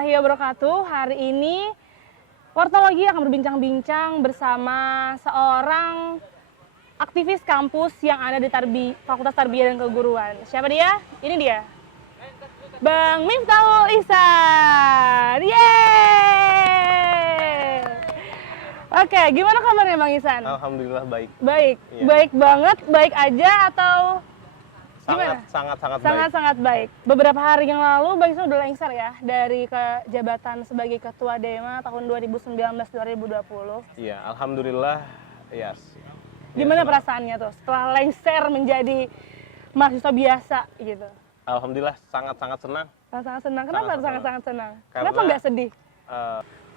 warahmatullahi wabarakatuh. Hari ini Wartologi akan berbincang-bincang bersama seorang aktivis kampus yang ada di Fakultas Tarbiyah dan Keguruan. Siapa dia? Ini dia, Bang Miftahul Ihsan. Yeay! Oke, gimana kabarnya Bang Ihsan? Alhamdulillah baik. Baik, Iya. baik banget, baik aja atau gimana? Sangat baik. Beberapa hari yang lalu Bang Ihsan udah lengser ya dari jabatan sebagai Ketua DEMA tahun 2019-2020. Iya, alhamdulillah. Yes. Gimana perasaannya tuh setelah lengser menjadi mahasiswa biasa gitu? Alhamdulillah sangat-sangat senang. Sangat senang. Kenapa sangat-sangat senang? Karena, Kenapa nggak sedih?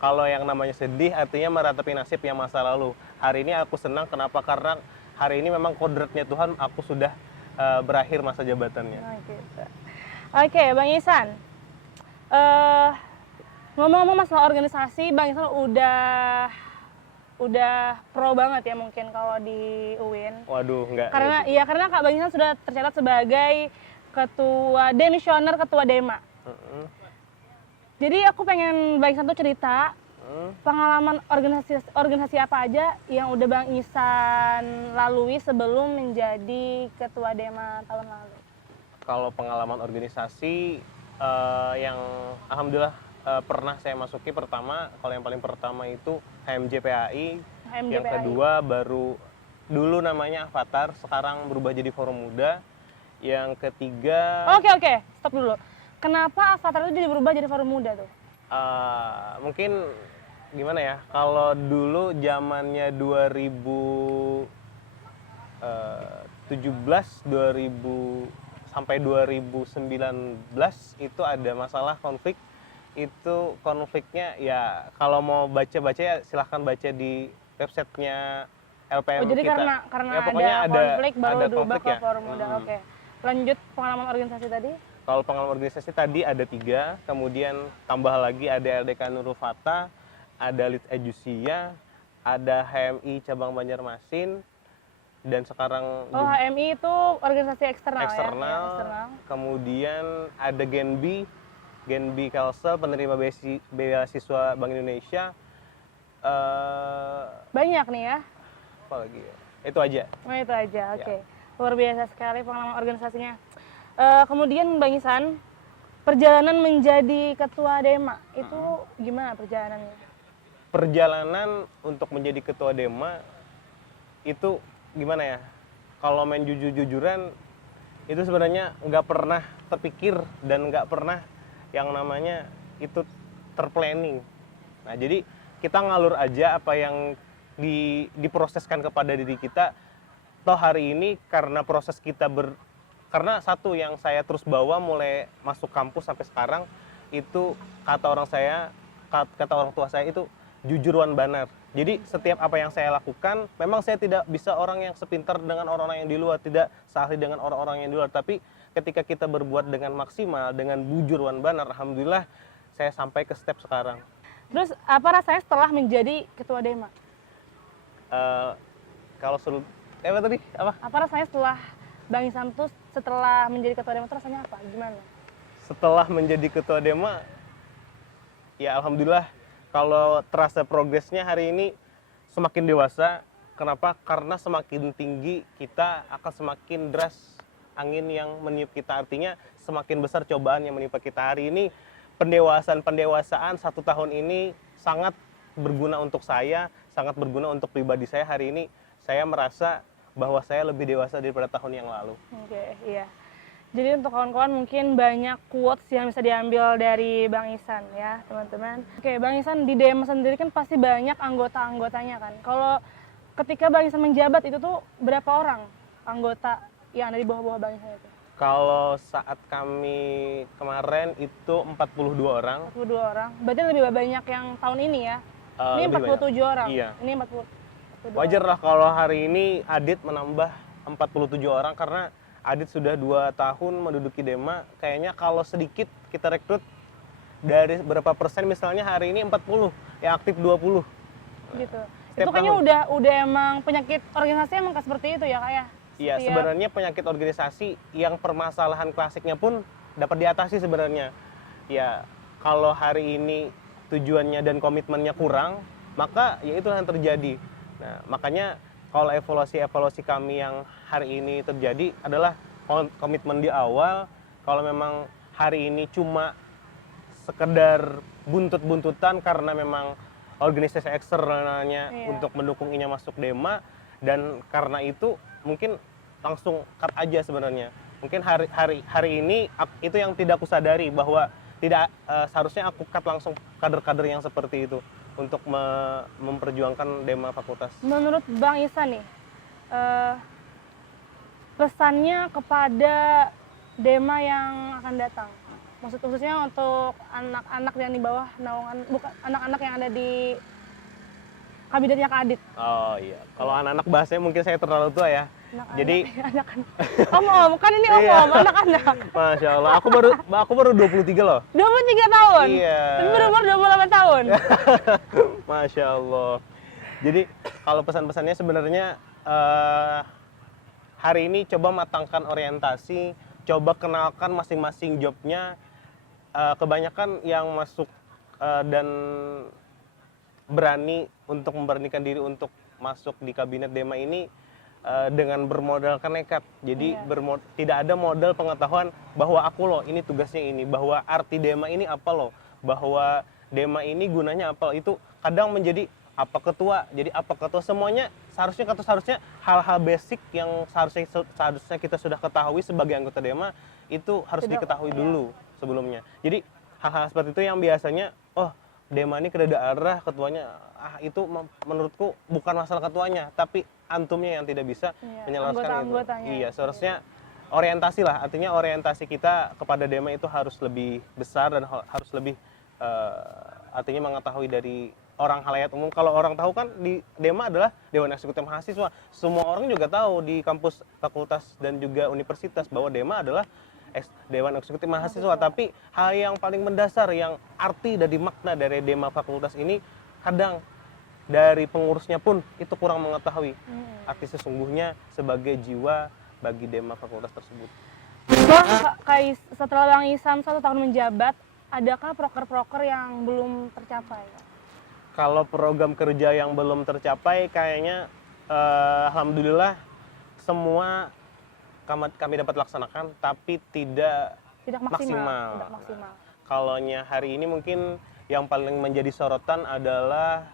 Kalau yang namanya sedih artinya meratapi nasib yang masa lalu. Hari ini aku senang, kenapa? Karena hari ini memang kodratnya Tuhan, aku sudah berakhir masa jabatannya. Oke, Bang Ihsan. Ngomong-ngomong masalah organisasi, Bang Ihsan udah pro banget ya mungkin kalau di UIN. Waduh, enggak. Karena Kak Bang Ihsan sudah tercatat sebagai demisioner ketua DEMA. Jadi aku pengen Bang Ihsan tuh cerita pengalaman organisasi apa aja yang udah Bang Ihsan lalui sebelum menjadi ketua DEMA tahun lalu. Kalau pengalaman organisasi yang alhamdulillah pernah saya masuki, pertama, kalau yang paling pertama itu HMJPAI, yang kedua baru dulu namanya Avatar, sekarang berubah jadi Forum Muda. Yang ketiga... Oke, stop dulu. Kenapa Avatar itu jadi berubah jadi Forum Muda tuh? Mungkin gimana ya, kalau dulu zamannya 2017, 2000 sampai 2019 itu ada masalah konflik. Itu konfliknya ya kalau mau baca-baca ya silahkan baca di websitenya LPM jadi kita. karena Ya, pokoknya ada konflik baru ada berubah konflik ke ya. Forum Muda. Oke. Lanjut pengalaman organisasi tadi. Kalau pengalaman organisasi tadi ada 3, kemudian tambah lagi ada LDK Nurul Fatah, ada Lead Edusia, ada HMI cabang Banjarmasin, dan sekarang HMI itu organisasi eksternal. Ya? Eksternal. Kemudian ada Genbi Kalsel, penerima beasiswa Bank Indonesia. Banyak nih ya. Apa lagi ya? Itu aja. Itu aja, oke. Luar biasa sekali pengalaman organisasinya. Kemudian Bang Ihsan, perjalanan menjadi ketua DEMA itu gimana perjalanannya? Perjalanan untuk menjadi ketua DEMA itu gimana ya? Kalau main jujur-jujuran itu sebenarnya nggak pernah terpikir dan nggak pernah yang namanya itu terplanning. Nah, jadi kita ngalur aja apa yang diproseskan kepada diri kita. Toh hari ini karena proses kita karena satu yang saya terus bawa mulai masuk kampus sampai sekarang itu kata orang tua saya itu jujuruan banar. Jadi setiap apa yang saya lakukan, memang saya tidak bisa orang yang sepintar dengan orang-orang yang di luar, tidak seahli dengan orang-orang yang di luar, tapi ketika kita berbuat dengan maksimal, dengan bujuruan banar, alhamdulillah saya sampai ke step sekarang. Terus apa rasanya setelah menjadi ketua DEMA? Kalau apa tadi? Apa rasanya setelah Bang Ihsan tuh setelah menjadi ketua DEMA itu rasanya apa? Gimana? Setelah menjadi ketua DEMA, ya alhamdulillah kalau terasa progresnya hari ini semakin dewasa. Kenapa? Karena semakin tinggi kita akan semakin deras angin yang meniup kita. Artinya semakin besar cobaan yang menimpa kita. Hari ini pendewasaan 1 tahun ini sangat berguna untuk saya, sangat berguna untuk pribadi saya. Hari ini saya merasa bahwa saya lebih dewasa daripada tahun yang lalu. Oke, iya. Jadi untuk kawan-kawan mungkin banyak quotes yang bisa diambil dari Bang Ihsan ya teman-teman. Oke, Bang Ihsan di DEMA sendiri kan pasti banyak anggota-anggotanya kan. Kalau ketika Bang Ihsan menjabat itu tuh berapa orang anggota yang ada di bawah-bawah Bang Ihsan itu? Kalau saat kami kemarin itu 42 orang. 42 orang. Berarti lebih banyak yang tahun ini ya? Ini 47 banyak. Orang. Iya. Ini 47. Wajar lah kalau hari ini Adit menambah 47 orang karena Adit sudah 2 tahun menduduki DEMA. Kayaknya kalau sedikit kita rekrut dari berapa persen, misalnya hari ini 40, yang aktif 20. Gitu. Itu kayaknya udah emang penyakit organisasi emang seperti itu ya Kak ya? Iya, sebenarnya penyakit organisasi yang permasalahan klasiknya pun dapat diatasi sebenarnya. Ya, kalau hari ini tujuannya dan komitmennya kurang, maka ya itulah yang terjadi. Nah, makanya kalau evaluasi kami yang hari ini terjadi adalah komitmen di awal. Kalau memang hari ini cuma sekedar buntut-buntutan karena memang organisasi eksternalnya untuk mendukung Inya masuk Dema, dan karena itu mungkin langsung cut aja sebenarnya. Mungkin hari ini itu yang tidak aku sadari, bahwa tidak seharusnya aku cut langsung kader-kader yang seperti itu untuk memperjuangkan Dema fakultas. Menurut Bang Ihsan nih, pesannya kepada Dema yang akan datang, khususnya untuk anak-anak yang di bawah naungan, bukan anak-anak yang ada di kabinetnya Kak Adit. Oh iya, kalau anak-anak bahasanya mungkin saya terlalu tua ya. Jadi om kan ini om anak-anak. Masya Allah, aku baru 23 loh. 23 tahun. Iya. Tapi berumur 28 tahun. Masya Allah. Jadi kalau pesan-pesannya sebenarnya hari ini coba matangkan orientasi, coba kenalkan masing-masing jobnya. Kebanyakan yang masuk dan berani untuk memberanikan diri untuk masuk di kabinet Dema ini dengan bermodalkan nekat. Jadi tidak ada modal pengetahuan bahwa aku loh ini tugasnya ini, bahwa arti Dema ini apa loh, bahwa Dema ini gunanya apa. Itu kadang menjadi apa ketua, jadi apa ketua, semuanya seharusnya hal-hal basic yang seharusnya kita sudah ketahui sebagai anggota Dema itu harus diketahui dulu sebelumnya. Jadi hal-hal seperti itu yang biasanya Dema ini ke daerah ketuanya, itu menurutku bukan masalah ketuanya, tapi antumnya yang tidak bisa menyelesaikan itu. Iya, seharusnya orientasi lah, artinya orientasi kita kepada Dema itu harus lebih besar dan harus lebih artinya mengetahui dari orang halayak umum. Kalau orang tahu kan di Dema adalah Dewan Eksekutif Mahasiswa. Semua orang juga tahu di kampus, fakultas dan juga universitas bahwa Dema adalah Dewan Eksekutif Mahasiswa, tapi hal yang paling mendasar, yang arti dari makna dari Dema fakultas ini kadang dari pengurusnya pun itu kurang mengetahui arti sesungguhnya sebagai jiwa bagi Dema fakultas tersebut. Setelah Bang Ihsan 1 tahun menjabat, adakah proker-proker yang belum tercapai? Kalau program kerja yang belum tercapai, kayaknya alhamdulillah semua kami dapat laksanakan, tapi tidak maksimal. Tidak maksimal. Kalaunya hari ini mungkin yang paling menjadi sorotan adalah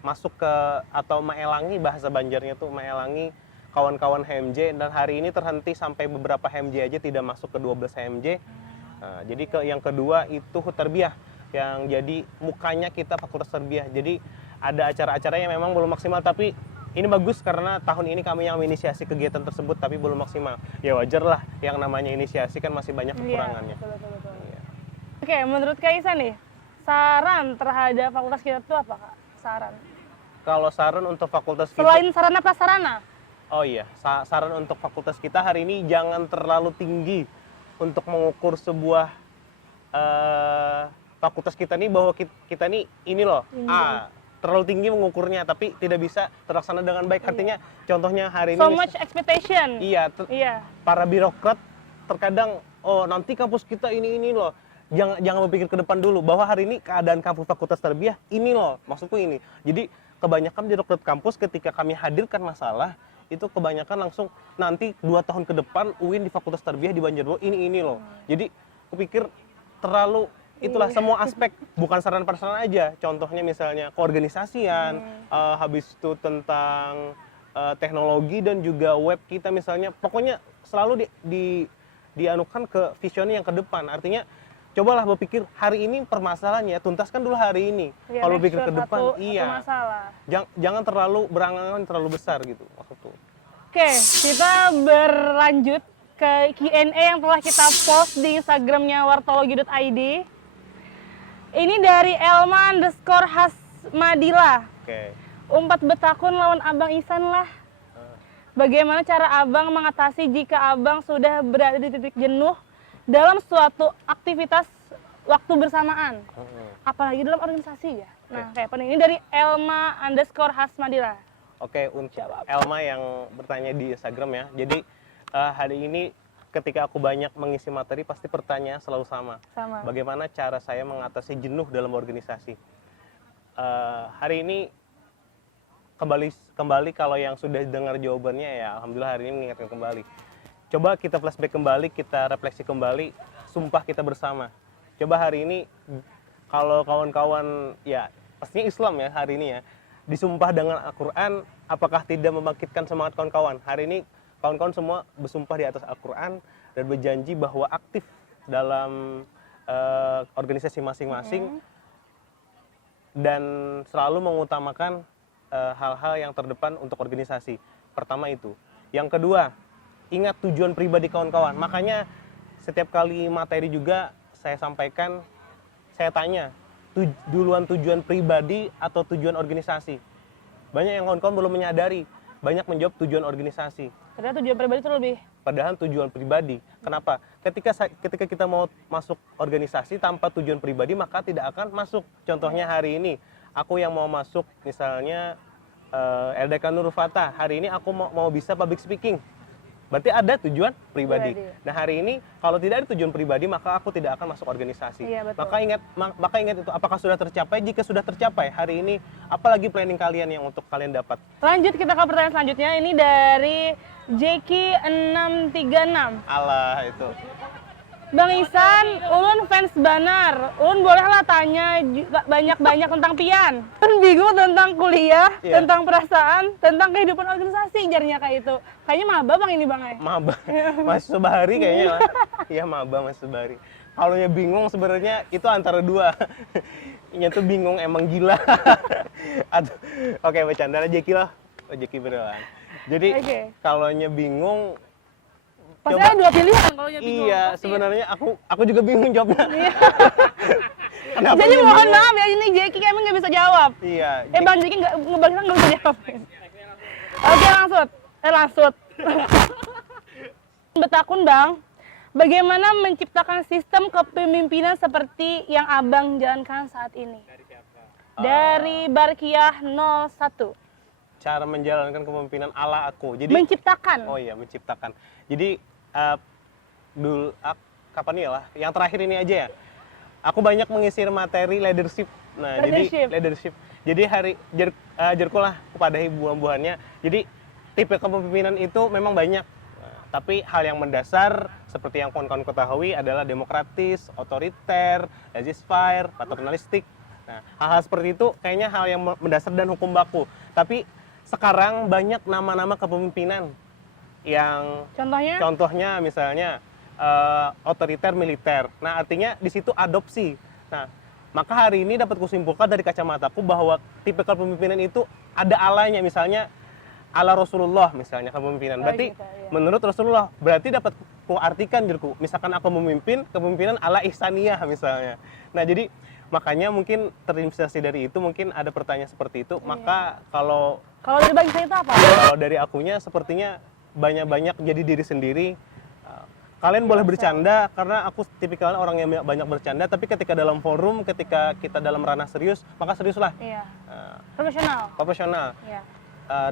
masuk ke atau maelangi, bahasa Banjarnya tuh maelangi kawan-kawan HMJ, dan hari ini terhenti sampai beberapa HMJ aja tidak masuk ke 12 HMJ. Jadi yang kedua itu Terbiah, yang jadi mukanya kita Fakultas Terbiah. Jadi ada acara-acara yang memang belum maksimal, tapi ini bagus karena tahun ini kami yang menginisiasi kegiatan tersebut tapi belum maksimal. Ya wajar lah, yang namanya inisiasi kan masih banyak kekurangannya. Iya, betul. Iya. Oke, menurut Kak Ihsan nih, saran terhadap fakultas kita itu apa, Kak? Saran. Kalau saran untuk fakultas kita, selain sarana prasarana. Oh iya, saran untuk fakultas kita hari ini jangan terlalu tinggi untuk mengukur sebuah fakultas kita nih, bahwa kita nih ini loh, terlalu tinggi mengukurnya tapi tidak bisa terlaksana dengan baik. Artinya contohnya hari ini so much expectation. Iya. Para birokrat terkadang nanti kampus kita ini loh. Jangan berpikir ke depan dulu, bahwa hari ini keadaan kampus Fakultas Terbiah ini loh, maksudku ini. Jadi kebanyakan birokrat kampus ketika kami hadirkan masalah itu kebanyakan langsung nanti 2 tahun ke depan UIN di Fakultas Terbiah di Banjarbaru ini loh. Jadi kupikir terlalu itulah semua aspek, bukan saran personal aja. Contohnya misalnya keorganisasian, habis itu tentang teknologi dan juga web kita misalnya. Pokoknya selalu dianukan ke visionnya yang ke depan. Artinya cobalah berpikir hari ini permasalahannya, tuntaskan dulu hari ini. Kalau berpikir ke depan, jangan terlalu berangan-angan terlalu besar gitu maksudku. Oke, kita berlanjut ke Q&A yang telah kita post di Instagramnya wartologi.id. Ini dari Elma_Hasmadila. Umpat betakun lawan Abang Ihsan lah. Bagaimana cara Abang mengatasi jika Abang sudah berada di titik jenuh dalam suatu aktivitas waktu bersamaan, apalagi dalam organisasi ya? Nah, kayak ini dari Elma_Hasmadila. Oke, untuk Elma yang bertanya di Instagram ya. Jadi hari ini ketika aku banyak mengisi materi pasti pertanyaan selalu sama. Sama. Bagaimana cara saya mengatasi jenuh dalam organisasi? Hari ini kembali kalau yang sudah dengar jawabannya ya alhamdulillah hari ini mengingatkan kembali. Coba kita flashback kembali, kita refleksi kembali, sumpah kita bersama. Coba hari ini kalau kawan-kawan ya pastinya Islam ya hari ini ya disumpah dengan Al-Quran, apakah tidak membangkitkan semangat kawan-kawan? Hari ini kawan-kawan semua bersumpah di atas Al-Quran dan berjanji bahwa aktif dalam organisasi masing-masing dan selalu mengutamakan hal-hal yang terdepan untuk organisasi. Pertama itu. Yang kedua, ingat tujuan pribadi kawan-kawan. Makanya setiap kali materi juga saya sampaikan, saya tanya, duluan tujuan pribadi atau tujuan organisasi? Banyak yang kawan-kawan belum menyadari, banyak menjawab tujuan organisasi. Ternyata tujuan pribadi itu lebih. Padahal tujuan pribadi. Kenapa? Ketika kita mau masuk organisasi tanpa tujuan pribadi, maka tidak akan masuk. Contohnya hari ini, aku yang mau masuk misalnya LDK Nurul Fatah, hari ini aku mau bisa public speaking. Berarti ada tujuan pribadi. Nah hari ini kalau tidak ada tujuan pribadi maka aku tidak akan masuk organisasi. Iya, betul. Maka ingat itu, apakah sudah tercapai? Jika sudah tercapai hari ini, apalagi planning kalian yang untuk kalian dapat? Lanjut kita ke pertanyaan selanjutnya. Ini dari Jeki 636. Allah itu. Bang Ihsan, Ulun fans Banar. Ulun bolehlah tanya banyak-banyak tentang Pian. Ulun bingung tentang kuliah, tentang perasaan, tentang kehidupan organisasi, jarnya kayak itu. Kayaknya maba bang ini bang. Maba, Mas Subahari kayaknya. Iya maba Mas Subahari. Kalau bingung sebenarnya itu antara dua. Nya tuh bingung emang gila. Oke, bercanda aja Jeki lah. Jeki beneran. Jadi kalau bingung pasti ada dua pilihan kalau bingung. Iya, sebenarnya aku juga bingung jawabnya. Jadi mohon maaf ya, ini Jeki emang nggak bisa jawab. Iya. Bang Jeki nggak bisa jawab. Oke, langsung. Betakun bang, bagaimana menciptakan sistem kepemimpinan seperti yang abang jalankan saat ini? Dari Barkiah 01. Cara menjalankan kepemimpinan ala aku. Jadi menciptakan. Oh iya, menciptakan. Jadi kapan ya lah? Yang terakhir ini aja ya. Aku banyak mengisi materi leadership. Nah, jadi leadership. Jadi jerkulah kepada buah-buahannya. Jadi tipe kepemimpinan itu memang banyak. Tapi hal yang mendasar seperti yang kawan-kawan ketahui adalah demokratis, otoriter, laissez-faire, paternalistik. Nah, hal-hal seperti itu kayaknya hal yang mendasar dan hukum baku. Tapi sekarang banyak nama-nama kepemimpinan yang contohnya misalnya otoriter militer. Nah, artinya di situ adopsi. Nah, maka hari ini dapat kusimpulkan dari kacamataku bahwa tipe kepemimpinan itu ada alanya, misalnya ala Rasulullah misalnya kepemimpinan. Berarti menurut Rasulullah, berarti dapat ku artikan jirku. Misalkan aku memimpin, kepemimpinan ala ihsaniyah misalnya. Nah, jadi makanya mungkin terinspirasi dari itu, mungkin ada pertanyaan seperti itu. Maka kalau dari Bang Ihsan itu apa? Kalau dari akunya sepertinya banyak-banyak jadi diri sendiri. Kalian boleh bercanda karena aku tipikal orang yang banyak bercanda, tapi ketika dalam forum, ketika kita dalam ranah serius, maka seriuslah. Iya. Profesional. Iya.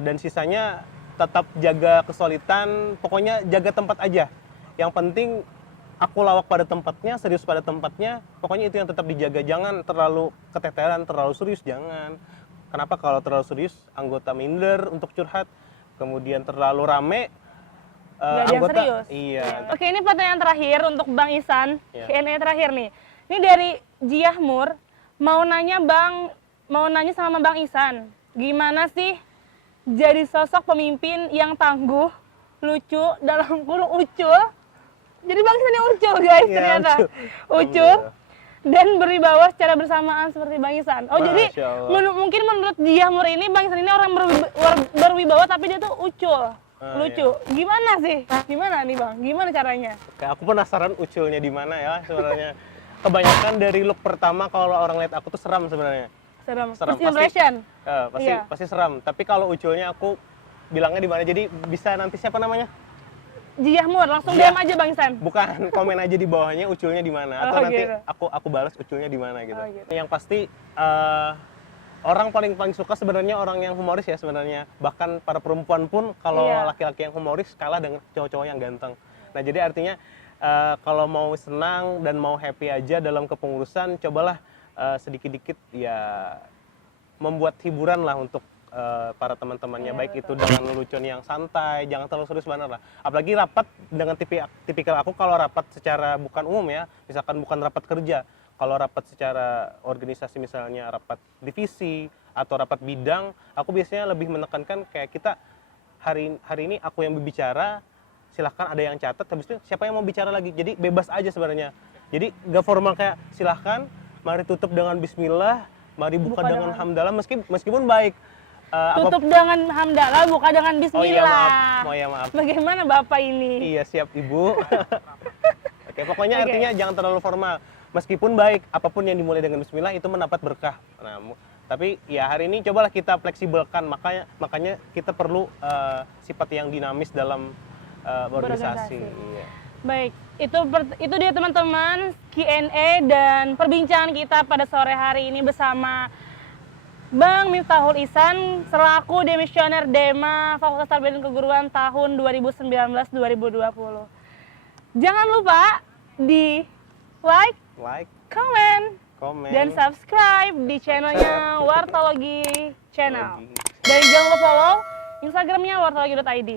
Dan sisanya tetap jaga kesulitan, pokoknya jaga tempat aja. Yang penting aku lawak pada tempatnya, serius pada tempatnya, pokoknya itu yang tetap dijaga. Jangan terlalu keteteran, terlalu serius, jangan. Kenapa? Kalau terlalu serius, anggota minder untuk curhat, kemudian terlalu rame, anggota serius. Iya. Oke, ini pertanyaan terakhir untuk Bang Ihsan. Q&A terakhir nih. Ini dari Jiahmur, mau nanya sama Bang Ihsan, gimana sih jadi sosok pemimpin yang tangguh, lucu, dalam kurung ucul. Jadi Bang Ihsan yang ucul guys, ternyata. Ucul. Dan berwibawa secara bersamaan seperti Bang Ihsan. Oh, jadi mungkin menurut Jiahmur ini Bang Ihsan ini orang berwibawa tapi dia tuh ucul. Lucu. Iya. Gimana sih? Gimana nih Bang? Gimana caranya? Kayak aku penasaran uculnya di mana ya sebenarnya. Kebanyakan dari look pertama kalau orang lihat aku tuh seram sebenarnya. Seram. First impression. Pasti seram. Tapi kalau uculnya aku bilangnya di mana. Jadi bisa nanti siapa namanya? Jiahmur, langsung DM aja Bang Ihsan. Bukan, komen aja di bawahnya uculnya di mana. Atau nanti gitu. aku balas uculnya di mana gitu. Gitu. Yang pasti orang paling suka sebenarnya orang yang humoris ya sebenarnya. Bahkan para perempuan pun kalau laki-laki yang humoris kalah dengan cowok-cowok yang ganteng. Nah, jadi artinya kalau mau senang dan mau happy aja dalam kepengurusan, cobalah sedikit-dikit ya membuat hiburan lah untuk para teman-temannya, Iya, baik betul. itu dengan lelucon yang santai, jangan terlalu serius banget lah. Apalagi rapat dengan tipikal aku, kalau rapat secara bukan umum ya, misalkan bukan rapat kerja, kalau rapat secara organisasi misalnya rapat divisi atau rapat bidang, aku biasanya lebih menekankan kayak kita hari ini aku yang berbicara, silahkan ada yang catat, habis itu siapa yang mau bicara lagi, jadi bebas aja sebenarnya. Jadi gak formal kayak silahkan, mari tutup dengan bismillah, mari buka dengan hamdalah, meskipun baik. Tutup dengan hamdalah, buka dengan Oh iya, bismillah. maaf. Oh iya, maaf. Bagaimana Bapak ini? Iya, siap Ibu. Oke, pokoknya Oke. artinya jangan terlalu formal. Meskipun baik, apapun yang dimulai dengan bismillah itu mendapat berkah. Nah, tapi ya hari ini cobalah kita fleksibelkan, makanya kita perlu sifat yang dinamis dalam berorganisasi. Iya. Baik, itu dia teman-teman Q&A dan perbincangan kita pada sore hari ini bersama Bang Miftahul Ihsan selaku Demisioner Dema Fakultas Tarbiyah dan Keguruan tahun 2019-2020. Jangan lupa di like, comment, dan subscribe di channelnya Wartologi Channel. Dan jangan lupa follow Instagramnya wartologi.id.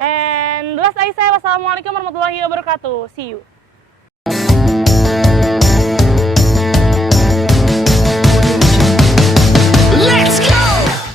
And last I say, wassalamualaikum warahmatullahi wabarakatuh. See you.